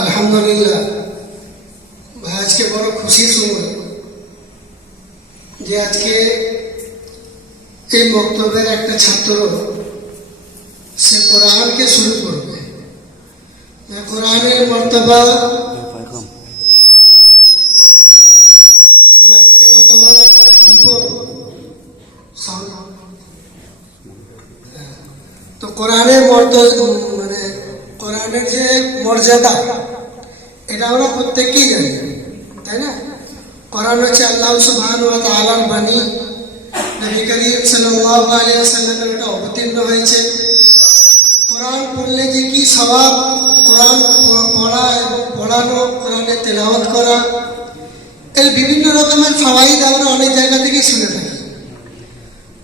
আলহামদুলিল্লাহ, আজকে বড় খুশি সময় যে আজকে এই বক্তব্যের একটা ছাত্র সে কোরআনকে শুরু করবে। কোরআনের মর্তবা, কোরআনকে বর্তমান একটা সম্পদ, তো কোরআনের কোরআনের যে মর্যাদা এটা আমরা প্রত্যেকেই জানি, তাই না? কোরআন হচ্ছে আল্লাহ সুবহানাহু ওয়া তাআলার বাণী। নবী করিম সাল্লাল্লাহু আলাইহি ওয়াসাল্লামের ওটা অবতীর্ণ হয়েছে। কোরআন পড়লে যে কি সওয়াব, কোরআন পড়া এবং পড়ানো, কোরআনের তেলাওয়াত করা, এর বিভিন্ন রকমের ফাওয়াইদ আমরা অনেক জায়গা থেকে শুনে থাকি।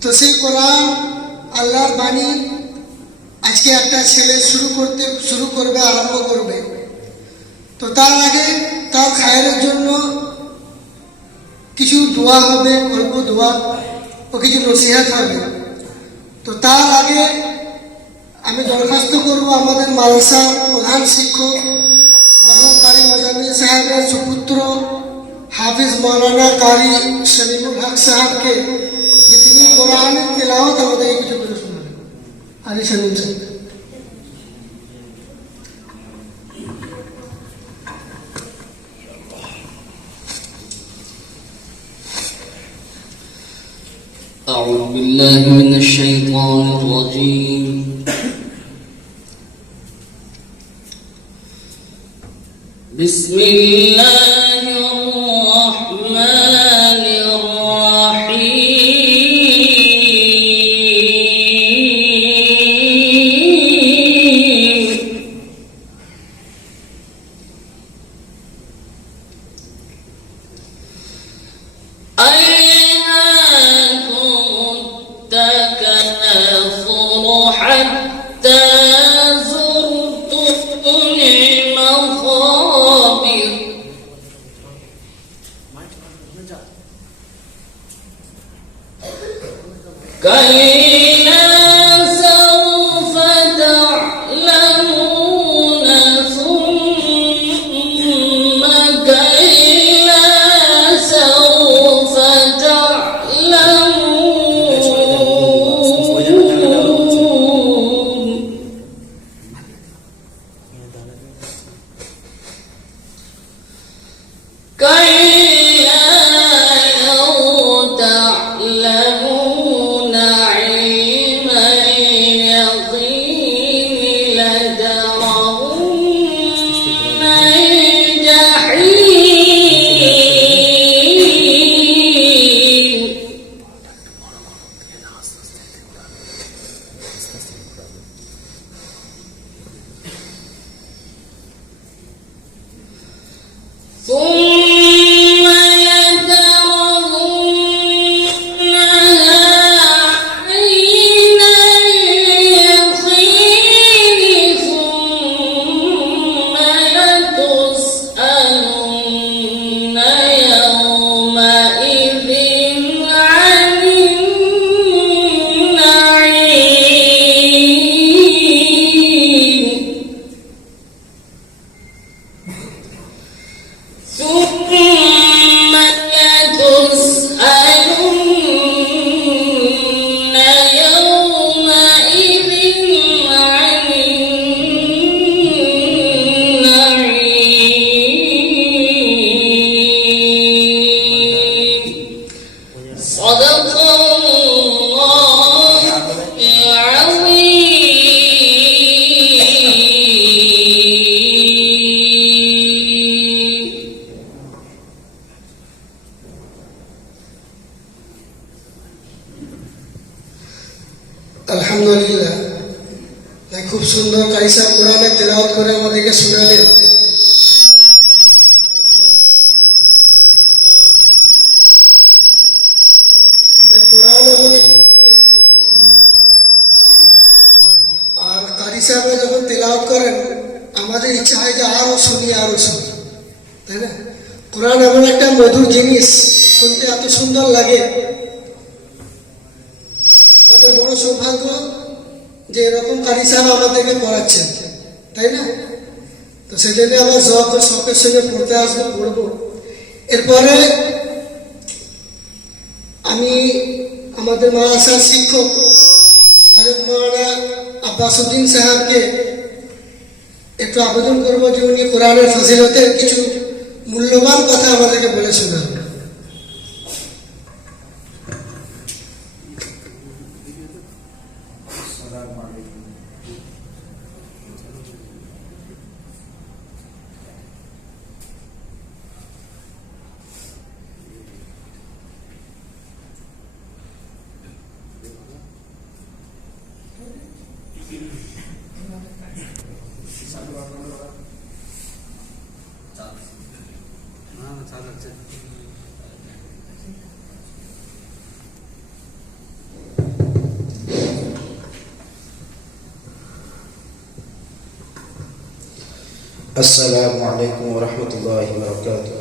তো সেই কোরআন আল্লাহর বাণী আজকে একটা ছেলে শুরু করবে, আরম্ভ করবে। তো তার আগে তার খায়ের জন্য কিছু দোয়া হবে, অল্প দোয়া ও কিছু নসিহত হবে। তো তার আগে আমি দরখাস্ত করব আমাদের মাদ্রাসার প্রধান শিক্ষক মরহুম কারি মোজাম্মেল সাহেবের সুপুত্র হাফিজ মৌলানা কারি শরীফুল হক সাহেবকে যে তিনি কোরআনের তেলাওয়াত আমাদের কিছু করে শোনাবেন। কারি শরীফ সাহেব। أعوذ بالله من الشيطان الرجيم. بسم الله الرحمن الرحيم. حتى زرتم المقابر كلا سوف تعلمون ثم كلا سوف আলহামদুলিল্লাহ, খুব সুন্দর কারি সাহেব কোরআনের তেলাওয়াত করে আমাদেরকে শোনালেন। কোরআন আর কারি সাহেব যখন তেলাওয়াত করেন আমাদের ইচ্ছা হয় যে আরো শুনি, তাই না? কোরআন এমন একটা মধুর জিনিস, শুনতে এত সুন্দর লাগে। আমাদের বড় সৌভাগ্য যে এরকম কারি সাহেব আমাদেরকে পড়াচ্ছেন, তাই না? তো সেজন্য আমার শখের সঙ্গে পড়তে আসবো, পড়বো। এরপরে আমি আমাদের মাদ্রাসার শিক্ষক হযরত মাওলানা আব্বাসউদ্দিন সাহেবকে একটু আবেদন করবো যে উনি কোরআনের ফজিলতের কিছু মূল্যবান কথা আমাদেরকে বলে শোনাবেন। السلام عليكم ورحمة الله وبركاته.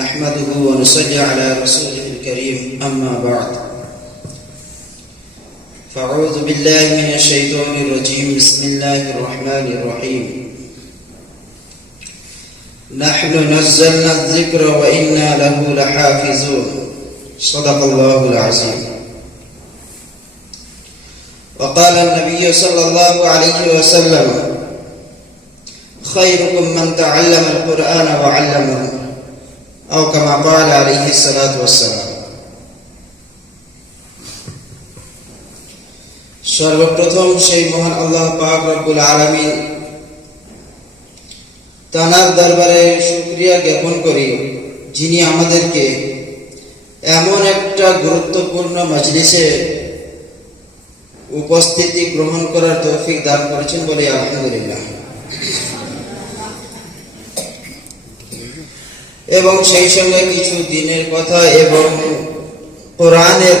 نحمده ونصلي على رسوله الكريم، أما بعد، فأعوذ بالله من الشيطان الرجيم، بسم الله الرحمن الرحيم. نحن نزلنا الذكر وإنا له لحافظون. صدق الله العظيم. وقال النبي صلى الله عليه وسلم: خيركم من تعلم القرآن وعلمه، أو كما قال عليه الصلاة والسلام. সর্বপ্রথম সেই মহান আল্লাহ পাক রব্বুল আলামিন তানার দরবারে শুকরিয়া জ্ঞাপন করি, যিনি আমাদেরকে এমন একটা গুরুত্বপূর্ণ মজলিসে উপস্থিতি গ্রহণ করার তৌফিক দান করেছেন বলে আলহামদুলিল্লাহ। এবং সেই সঙ্গে কিছু দিনের কথা এবং কোরআনের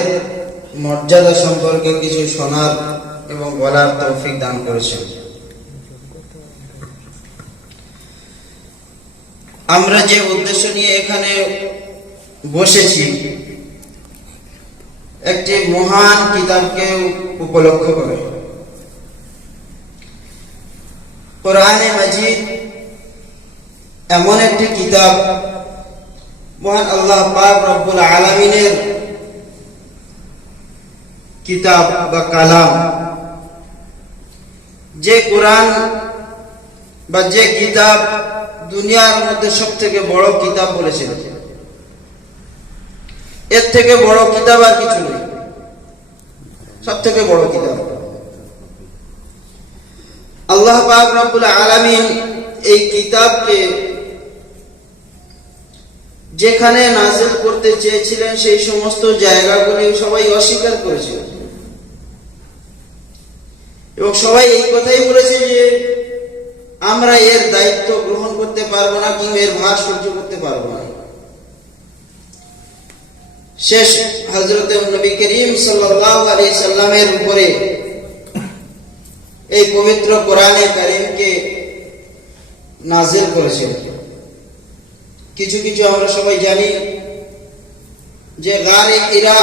মর্যাদা সম্পর্কে কিছু শোনার এবং বলার তৌফিক দান করেছেন। আমরা যে উদ্দেশ্য নিয়ে এখানে বসেছি, একটি মহান কিতাবকে উপলক্ষ করে। কোরআনে মাজিদ এমন একটি কিতাব, মহান আল্লাহ পাক রব্বুল আলামিনের কিতাব বা কালাম, যে কোরআন বা যে কিতাব দুনিয়ার মধ্যে সবথেকে বড় কিতাব বলেছিল। এর থেকে বড় কিতাব আর কিছু নেই, সব থেকে বড় কিতাব। আল্লাহ পাক রব্বুল আলামিন এই কিতাবকে যেখানে নাযিল করতে চেয়েছিলেন সেই সমস্ত জায়গাগুলি সবাই অস্বীকার করেছিল, এবং সবাই এই কথাই বলেছে যে আমরা এর দায়িত্ব গ্রহণ করতে পারবো না, কিংবা এর ভার সহ্য করতে পারবো না। শেষ হযরত নবী করিম সাল্লাল্লাহু আলাইহি সাল্লামের উপরে এই পবিত্র কোরআনে কারীমকে নাযিল করেছেন। কিছু কিছু আমরা সবাই জানি যে গারে হিরা,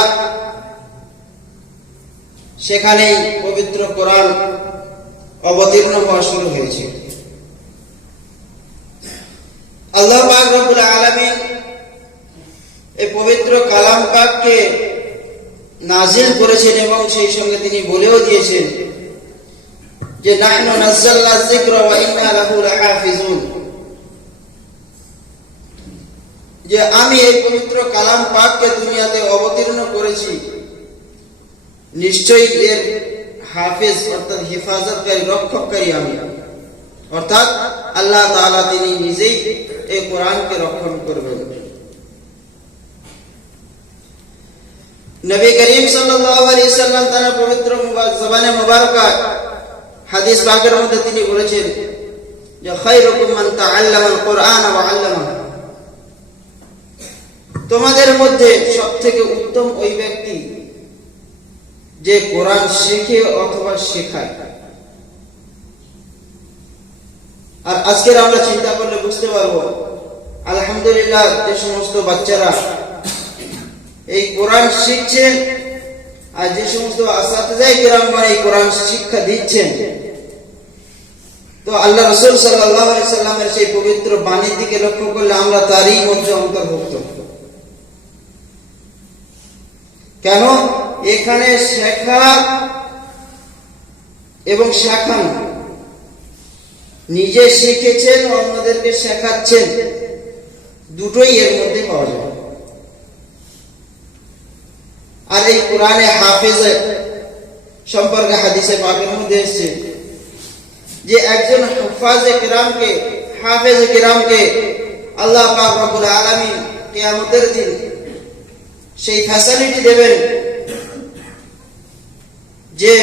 সেখানেই পবিত্র কোরআন অবতীর্ণ হওয়া শুরু হয়েছে। আল্লাহ পাক রব্বুল আলামিন এই পবিত্র কালাম পাককে নাযিল করেছেন, এবং সেই সঙ্গে তিনি বলেও দিয়েছেন যে নাহনু নাযালনা যিকরা ওয়া ইন্না লাহু লাহাফিজুন, যে আমি এই পবিত্র কালাম পাককে দুনিয়াতে অবতীর্ণ করেছি, নিশ্চয়ই এর হাফেজ অর্থাৎ হেফাজতকারী, রক্ষককারী আমি, অর্থাৎ আল্লাহ তাআলা তিনি নিজেই এই কোরআনকে রক্ষণ করবেন। নবী করিম সাল্লাল্লাহু আলাইহি সাল্লাম তার পবিত্র জবানে মুবারকা হাদিস পাকের মধ্যে তিনি বলেছেন যে খায়রুকুম মান তাআল্লামাল কুরআন ওয়া আল্লামাহু, তোমাদের মধ্যে সবথেকে উত্তম ওই ব্যক্তি যে কোরআন শেখে অথবা শেখায়। আর আজকের আমরা চিন্তা করলে বুঝতে পারবো, আলহামদুলিল্লাহ, যে সমস্ত বাচ্চারা এই কোরআন শিখছে আর যে সমস্ত আসাতিজায়ে কিরামগণ এই কোরআন শিক্ষা দিচ্ছেন, তো আল্লাহ রাসূল সাল্লাল্লাহু আলাইহি সাল্লামের সেই পবিত্র বাণীর দিকে লক্ষ্য করলে আমরা তারই মধ্যে অন্তর্ভুক্ত। কেন? এখানে শেখা এবং শেখানো, নিজে শিখেছেন, অন্যদেরকে শেখাচ্ছেন, দুটোই এর মধ্যে পাওয়া যায়। আর এই কোরআনে হাফেজের সম্পর্কে হাদিসে পাকের মধ্যে এসেছে যে একজন হাফেজে কিরামকে আল্লাহ পাক রব্বুল আলামিন কিয়ামতের দিন সেই ফ্যাসিলিটি দেবেন যে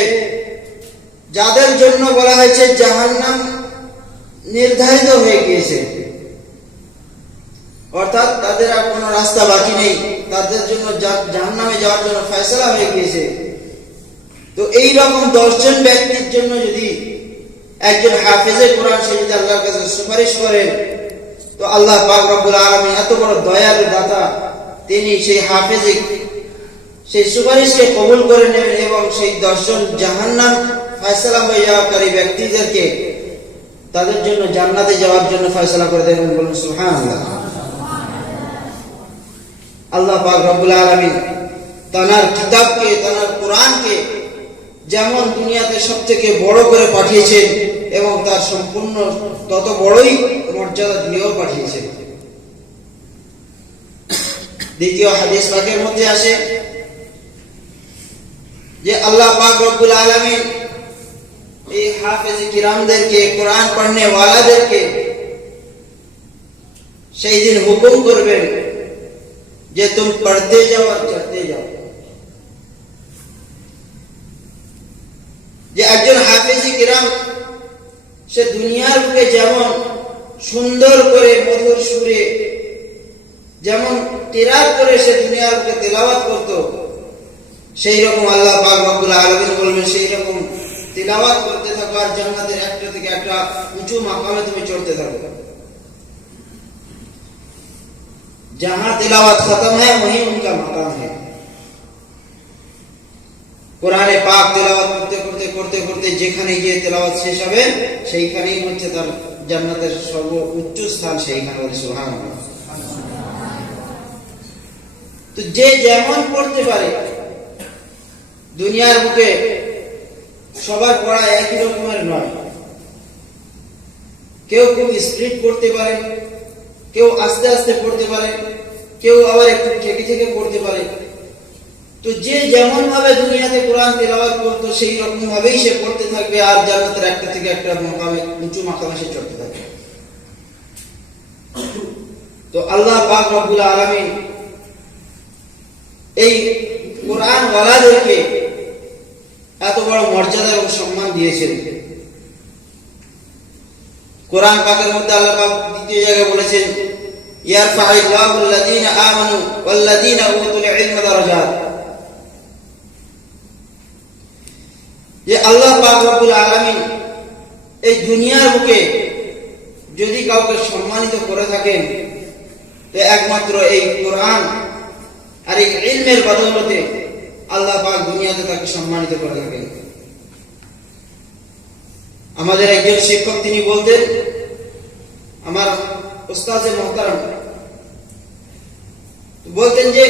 যাদের জন্য বলা হয়েছে জাহান্নাম নির্ধারিত হয়ে গিয়েছে, অর্থাৎ তাদের আর কোনো রাস্তা বাকি নেই, তাদের জন্য জাহান্নামে যাওয়ার জন্য ফয়সালা হয়ে গিয়েছে। তো এই রকম 10 জন ব্যক্তির জন্য যদি একজন হাফেজে কোরআন সে যদি আল্লাহর কাছে সুপারিশ করেন, তো আল্লাহ পাক রব্বুল আলামিন এত বড় দয়ালু দাতা, তিনি সেই হাফেজে সেই সুপারিশকে কবুল করে নেবেন এবং সেই 10 জন জাহান্নাম ফয়সালা হয়ে যাওয়াকারী ব্যক্তিদেরকে তাদের জন্য জান্নাতে যাওয়ার জন্য ফয়সালা করে দেবেন। বলুন সুবহানাল্লাহ। আল্লাহ পাক রব্বুল আলামিন তার কিতাবকে, তার কোরআনকে যেমন দুনিয়াতে সবথেকে বড় করে পাঠিয়েছেন এবং তার সম্পূর্ণ তত বড়ই মর্যাদা দিয়েও পাঠিয়েছেন। দ্বিতীয় হাদিস পাকের মধ্যে আসে যে আল্লাহ পাক রব্বুল আলামিন এই হাফেজ কিরামদেরকে, কোরআন পড়নে ওয়ালাদেরকে সেই দিন হুকুম করবেন যে तुम पढ़ते जाओ और चढ़ते जाओ। যে একজন হাফেজি কিরাম সে দুনিয়ার বুকে যেমন সুন্দর করে মধুর সুরে যেমন তিলাওয়াত করে সে দুনিয়ার বুকে তেলাওয়াত করত, সেই রকম আল্লাহ পাক রব্বুল আলামিন বলবেন সেই রকম তিলাওয়াত করতে থাকো আর জান্নাতের একটা থেকে একটা উঁচু মাকামে তুমি চড়তে থাকো। जहां तिलावत खत्म है वहीं उनका मकाम है। কোরআনে পাক তেলাওয়াত করতে করতে যেখানে গিয়ে তেলাওয়াত শেষ হবে সেইখানেই হচ্ছে তার জান্নাতের সর্বোচ্চ স্থান, সেইখানে বলে সুবহানাল্লাহ। তো যে যেমন পড়তে পারে, দুনিয়ার বুকে সবার পড়া একই রকমের নয়। কেউ খুব স্পিড পড়তে পারে, কেউ আস্তে আস্তে পড়তে পারে, কেউ আবার একটু ঠেকে ঠেকে পড়তে পারে। তো যে যেমন ভাবে দুনিয়াতে কোরআন তেলাওয়াত করতো সেই রকম ভাবেই সে পড়তে থাকবে আর জান্নাতের একটা থেকে একটা মাকামে, উঁচু মাকামে সে চড়তে থাকবে। তো আল্লাহ পাক রব্বুল আলামিন এই কোরআন ওয়ালাদেরকে এত বড় মর্যাদা এবং সম্মান দিয়েছেন। কোরআন পাকের মধ্যে আল্লাহ পাক দ্বিতীয় জায়গায় বলেছেন ইয়ারফা'ুল্লাহু আল্লাযীনা আমানু ওয়াল্লাযীনা উতুল ইলমা দারাজাত। যে আল্লাহ পাক রব্বুল আলামিন এই দুনিয়ার বুকে যদি কাউকে সম্মানিত করে থাকেন তো একমাত্র এই কোরআন আর এই ইলমের বদৌলতে আল্লাহ পাক দুনিয়াতে তাকে সম্মানিত করে থাকেন। আমাদের একজন শিক্ষক তিনি বলতেন, আমার উস্তাদে মুহতারাম বলতেন যে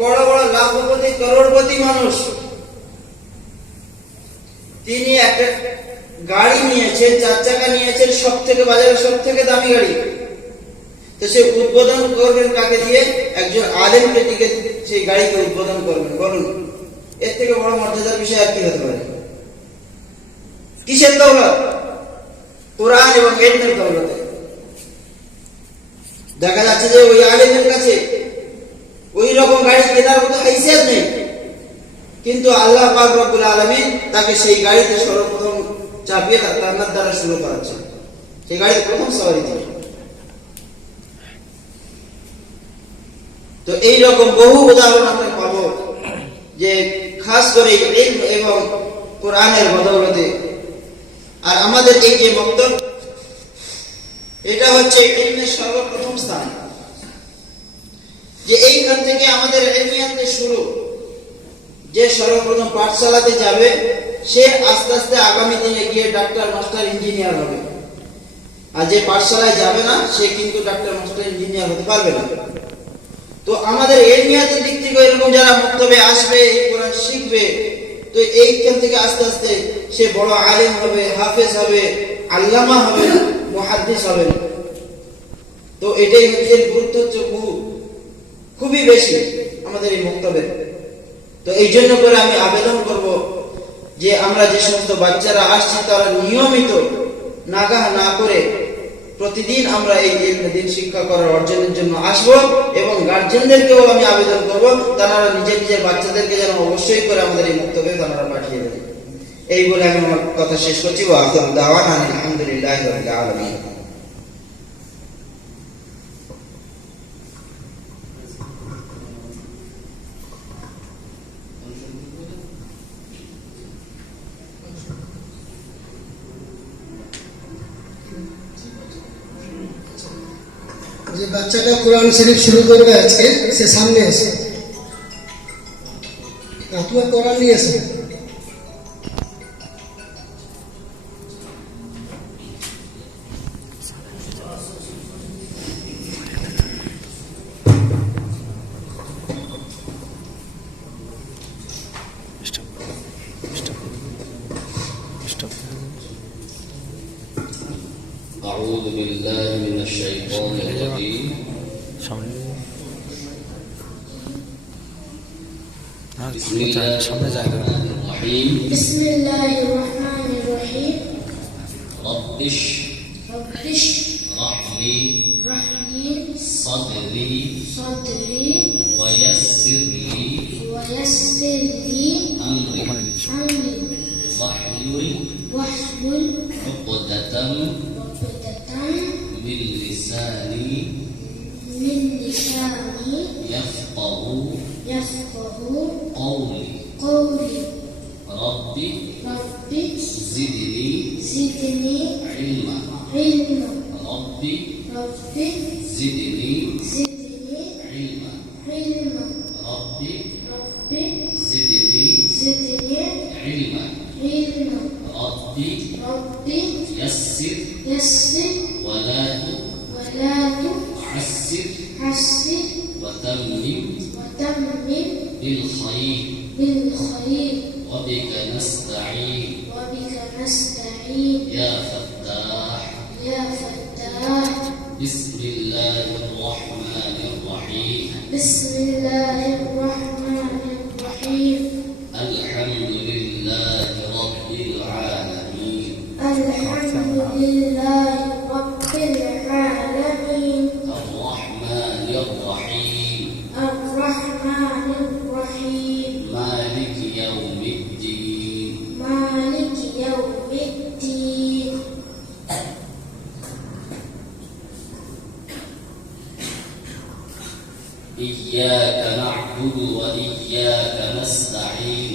বড় বড় লাখপতি করোড়পতি মানুষ তিনি একটা গাড়ি নিয়েছেন, 4 চাকা নিয়েছেন, সব থেকে বাজারের সব থেকে দামি গাড়ি। তো সে উদ্বোধন করবেন কাকে দিয়ে? একজন আলেমকে দিকে সেই গাড়িকে উদ্বোধন করবেন। বলুন এর থেকে বড় মর্যাদার বিষয় আর কি হতে পারে? কিসের দৌলত? কোরআন এবং ইলমের দৌলতে। দেখা যাচ্ছে যে ওই আলেমের কাছে ওই রকম গাড়ি কেনার মতো হাইসিয়াত নেই, কিন্তু আল্লাহ পাক রব্বুল আলামিন তাকে সেই গাড়িতে সর্বপ্রথম চাপিয়ে তার জান্নাত দ্বারা শুরু করাচ্ছে, সেই গাড়িতে প্রথম সওয়ারি দিয়ে। তো এই রকম বহু উদাহরণ আমরা পাবো যে খাস করে ইলম এবং কোরআনের বদৌলতে। আর আমাদের এই যে বক্তব্য, এটা হচ্ছে ইলমের সর্বপ্রথম স্থান, যে এইখান থেকে আমাদের ইলমিয়াতের শুরু। যে সর্বপ্রথম পাঠশালাতে যাবে সে আস্তে আস্তে আগামী দিনে গিয়ে ডাক্তার, মাস্টার, ইঞ্জিনিয়ার হবে। আর যে পাঠশালায় যাবে না সে কিন্তু ডাক্তার, মাস্টার, ইঞ্জিনিয়ার হতে পারবে না। তো আমাদের ইলমিয়াতের দিক থেকে এরকম যারা মক্তবে আসবে, এই কোরআন শিখবে, তো এইখান থেকে আস্তে আস্তে সে বড় আলেম হবে, হাফেজ হবে, আল্লামা হবে, মুহাদ্দিস হবে। তো এটাই হচ্ছে গুরুত্ব, হচ্ছে খুবই বেশি আমাদের এই মক্তবে। তো এই জন্য করে আমি আবেদন করব যে আমরা যে সমস্ত বাচ্চারা আসছি তারা নিয়মিত নাগাহ না করে প্রতিদিন আমরা এই দিন শিক্ষা করার অর্জনের জন্য আসব। এবং গার্জেনদেরকেও আমি আবেদন করব তারা নিজের নিজের বাচ্চাদেরকে যেন অবশ্যই করে আমাদের এই মক্তবে তারা পাঠিয়ে দেবে। এই বলে আমি আমার কথা শেষ করছি। ওয়া আখিরু দাওয়ানা আলহামদুলিল্লাহি রাব্বিল আলামিন। যে বাচ্চাটা কোরআন শরীফ শুরু করবে আজকে, সে সামনে এসে তোমার কোরআন নিয়ে এসে। أعوذ بالله من الشيطان الرجيم بسم الله الرحمن الرحيم بسم الله الرحمن الرحيم رب اشرح لي صدري ويسر لي أمري واحلل عقدة من لساني يفقه قولي ربي زدني علما ربي زدني علما ربي زدني علما ربي يسر ولا تعسر وتمم بالخير وبك نستعين يا فتاح بسم الله الرحمن الرحيم الحمد لله رب العالمين الرحمن الرحيم مالك يوم الدين إياك نعبد وإياك نستعين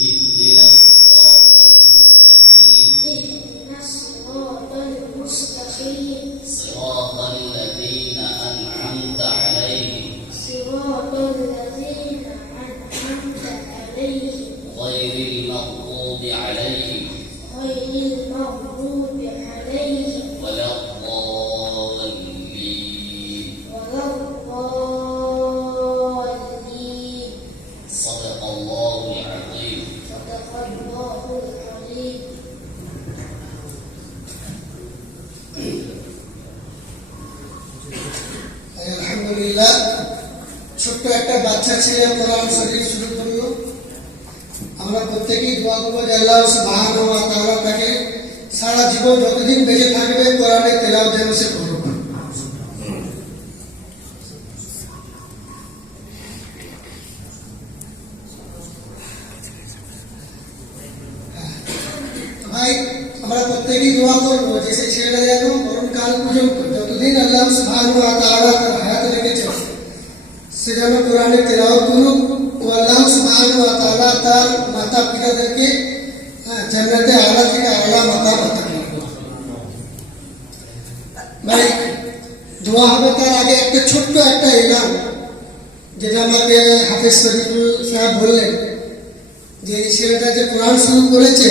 اهدنا الصراط المستقيم صراط الذين أنعمت عليهم غير المغضوب عليهم ولا الضالين صدق الله العظيم আলহামদুলিল্লাহ, ছোট্ট একটা বাচ্চা ছেলে কোরআন শরীফ শুরু করলো। আমরা প্রত্যেকেই দোয়া করবো যে আল্লাহ সুবহানাহু ওয়া তাআলা তাকে সারা জীবন যতদিন বেঁচে থাকবে কোরআনের তেলাওয়াত যেন সে করবে। ভাই, আমরা প্রত্যেকেই দোয়া করবো যে সেই ছেলেটা যেন মরণকাল পর্যন্ত যতদিন আল্লাহ সুবহানাহু ওয়া তাআলা তার হায়াত রেখেছে সে যেন কোরআনের তেলাওয়াত করুক ও আল্লাহ সুবহানাহু ওয়া তাআলা তার মাতা পিতাদেরকে জান্নাতে আলা থেকে আলা মাতা মাতা ভাই দোয়া হবে তার আগে একটা ছোট্ট একটা এলান, যেটা আমাকে হাফেজ শরীফুল সাহেব বললেন যে এই ছেলেটা যে কোরআন শুরু করেছে,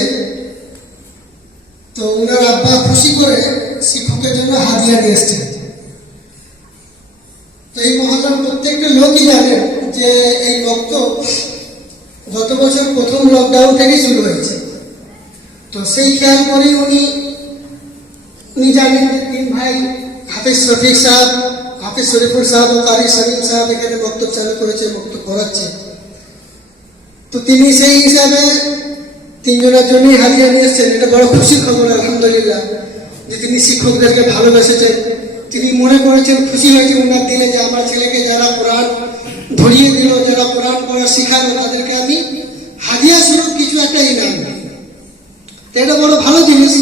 তো ওনার আব্বা খুশি করে শিক্ষকের জন্য হাদিয়া নিয়ে এসছেন। তো এই মহল্লার প্রত্যেকটা লোকই জানেন যে এই বক্তব্য গত বছর প্রথম লকডাউন থেকেই শুরু হয়েছে। তো সেই খেয়াল করে উনি জানেন যে তিন ভাই হাফেজ শফিক সাহেব, হাফেজ শরীফুল সাহেব ও কারি শরীফ সাহেব এখানে বক্তব্য চালু করেছে, বক্তব্য করাচ্ছে। তো তিনি সেই হিসাবে তিনজনের জন্যই হাদিয়া নিয়ে এসছেন। এটা বড় খুশির খবর আলহামদুলিল্লাহ, যে তিনি শিক্ষকদেরকে ভালোবেসেছেন। তিনি মনে করেছেন, খুশি হয়েছে ওনার দিলে যে আমার ছেলেকে যারা কোরআন ধরিয়ে দিল, যারা কোরআন পড়া শিখালো, তাদেরকে আমি হাদিয়া স্বরূপ কিছু একটা ইনাম দিই। তো এটা বড় ভালো জিনিস,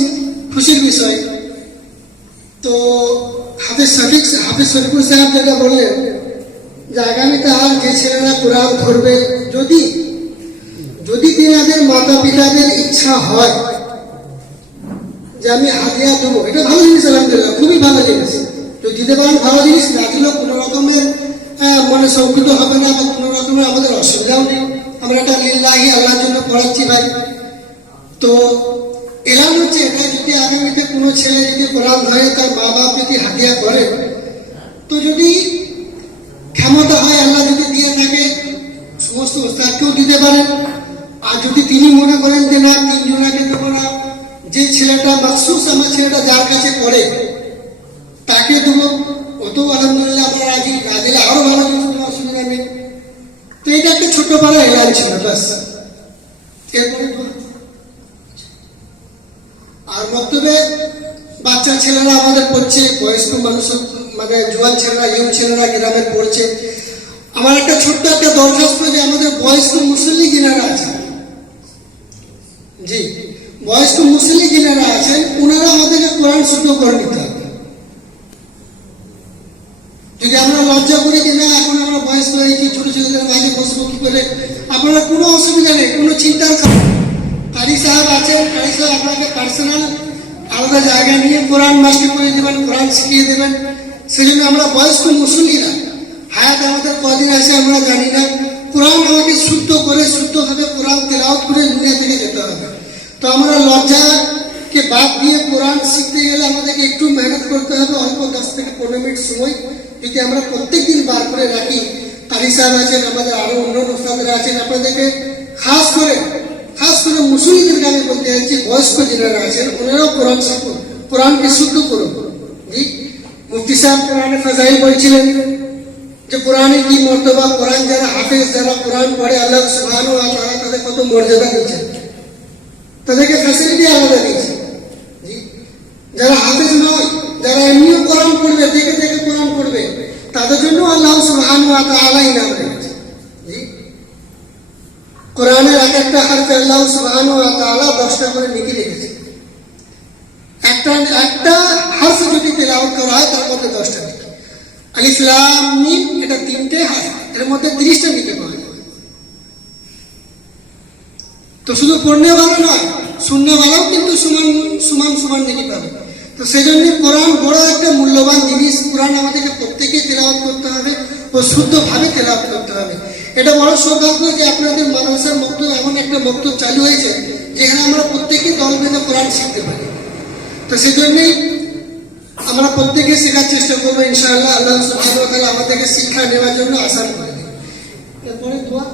খুশির বিষয়। তো হাফেজ শরীফুল সাহেব যেটা বললেন যে আগামীতে আর যে ছেলেরা কোরআন ধরবে, যদি তিনাদের মাতা পিতাদের ইচ্ছা হয় যে আমি হাদিয়া দেবো, এটা ভালো জিনিস আলহামদুলিল্লাহ, খুবই ভালো জিনিস। তো দিতে পারেন ভালো জিনিস, না দিলেও কোনো রকমের মনে শঙ্কিত হবে না, বা কোনো রকমের আমাদের অসুবিধাও নেই। আমরা একটা লিল্লাহি আল্লাহর জন্য পড়াচ্ছি ভাই। তো এলান হচ্ছে এটা, যদি আগামীতে কোনো ছেলে যদি কোরআন ধরে তার মা বাপ যদি হাদিয়া করে, তো যদি ক্ষমতা হয় আল্লাহ যদি দিয়ে থাকে, সমস্ত ওস্তাদকেও দিতে পারেন। আর যদি তিনি মনে করেন যে না, তিনজনাকে দেবো না, যে ছেলেটা মাখসুস আমার ছেলেটা যার কাছে পড়ে তাকে দেবো, অত আলহামদুলিল্লাহ আমরা রাজি। না দিলে আরো ভালো কিছু, কোনো অসুবিধা নেই। তো এটা একটা ছোট্ট পাড়া এলান ছিল, ব্যাস। এরপরে আর বক্তব্যে বাচ্চা ছেলেরা আমাদের পড়ছে, বয়স্ক মানুষ মানে জোয়ান ছেলেরা, ইয়ং ছেলেরা গ্রামের পড়ছে। আমার একটা ছোট্ট একটা দরখাস্ত, যে আমাদের বয়স্ক মুসল্লি যিনারা আছেন, জি বয়স্ক মুসল্লি যিনারা আছেন, ওনারা আমাদেরকে কোরআন শুদ্ধ করে নিতে হবে। যদি আমরা লজ্জা করি যে না এখন আমরা বয়স্ক হয়েছি, ছোট ছেলেদের মাঝে বসবো কি করে, আপনারা কোনো অসুবিধা নেই, কোনো চিন্তার কারণ। কারি সাহেব আছেন, কারি সাহেব আপনাকে পার্সোনাল আলাদা জায়গা নিয়ে কোরআন মাস্টার করে দেবেন, কোরআন শিখিয়ে দেবেন। সেই জন্য আমরা বয়স্ক মুসল্লিরা, হায়াত আমাদের কদিন আছে আমরা জানি না, কোরআন আমাকে শুদ্ধভাবে কোরআন তেলাওয়াত করে দুনিয়া থেকে যেতে হবে। তো আমরা লজ্জাকে বাদ দিয়ে কোরআন শিখতে গেলে আমাদেরকে একটু মেহনত করতে হবে। অল্প 10 থেকে 15 মিনিট সময় যদি আমরা প্রত্যেক দিন বার করে রাখি, কারি সাহেব আছেন, আমাদের আরো অন্য ওস্তাদরা আছেন, আপনাদেরকে খাস করে মুসলিমদেরকে আমি বলতে চাইছি, বয়স্ক যারা আছেন ওনারাও কোরআন শিখুন, কোরআনকে শুদ্ধ করুন। জি মুফতি সাহেব কোরআনে ফাজাইল বলছিলেন যে কোরআনে কি মর্তবা, কোরআন যারা হাফেজ, যারা কোরআন পড়ে, আল্লাহ সুবহানাহু ওয়া তাআলা তাদের কত মর্যাদা দিয়েছেন, তাদেরকে ফ্যাসিলিটি আলাদা দিয়েছে। জি যারা হাফেজ নয়, যারা এমনিও কোরআন পড়বে, দেখে দেখে কোরআন পড়বে, তাদের জন্য আল্লাহ সুবহানাহু ওয়া তাআলা ইনাম রেখেছে। জি কোরআনের এক একটা হরফে আল্লাহ সুবহানাহু ওয়া তাআলা 10টা করে নেকি রেখেছে। একটা হরফ যদি তেলাওয়াত করা হয় তার মধ্যে 10টা নেকি। আলিফ লাম মিম এটা 3টে হরফ, এর মধ্যে 30টা নেকি পাওয়া যাবে। তো শুধু পড়নে ভালো নয়, শুননে ভালোও কিন্তু সমান নেকি পাবে। তো সেই জন্য কোরআন বড় একটা মূল্যবান জিনিস। কোরআন আমাদেরকে প্রত্যেকেই তেলাওয়াত করতে হবে ও শুদ্ধভাবে তেলাওয়াত করতে হবে। এটা বড় সৌভাগ্য যে আপনাদের মাদ্রাসার মক্তব এমন একটা মক্তব চালু হয়েছে যেখানে আমরা প্রত্যেকেই দল বেঁধে কোরআন শিখতে পারি। তো সেই জন্যই আমরা প্রত্যেকে শেখার চেষ্টা করবো ইনশাআল্লাহ। আল্লাহ সুবহানাহু ওয়া তাআলা আমাদেরকে শিক্ষা নেওয়ার জন্য আসান করে দেন। এরপরে দোয়া।